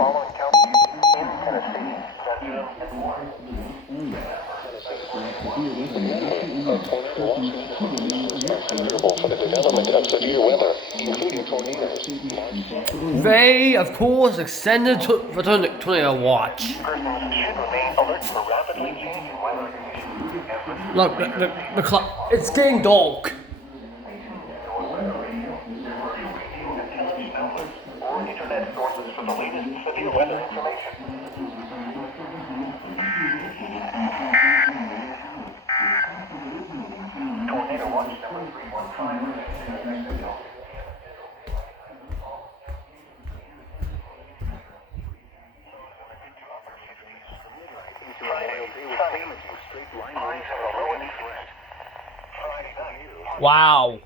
following counties in Tennessee, Georgia, and more. Responsible for the development of severe weather, including tornadoes. They, of course, extended the tornado watch. Persons should remain alert for rapidly changing weather conditions. Look, it's getting dark. Or internet sources for the latest severe weather information. Tornado watch number 315. Wow.